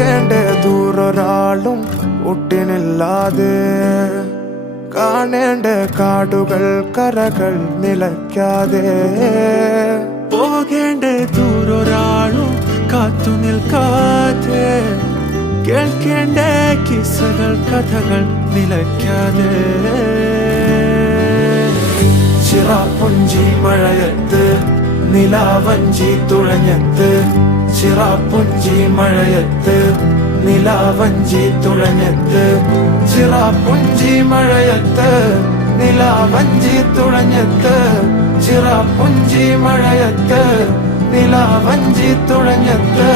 പോകേണ്ട ദൂരൊരാളും ഒട്ടിനില്ലാതെ കാണേണ്ട കാടുകൾ കരകൾ നിലയ്ക്കാതെ പോകേണ്ട ദൂരൊരാളും കാത്തു നിൽക്കാതെ കേൾക്കേണ്ട കിസ്സകൾ കഥകൾ നിലയ്ക്കാതെ ചിറാപ്പുഞ്ചി മഴയത്ത് നിലാവഞ്ചി തുഴഞ്ഞത്ത് ചിറാപ്പുഞ്ചി മഴയത്ത് നിലാവഞ്ചി തുഴഞ്ഞത്ത് ചിറാപ്പുഞ്ചി മഴയത്ത് നിലാവഞ്ചി തുഴഞ്ഞത്ത് ചിറാപ്പുഞ്ചി മഴയത്ത് നിലാവഞ്ചി തുഴഞ്ഞത്ത്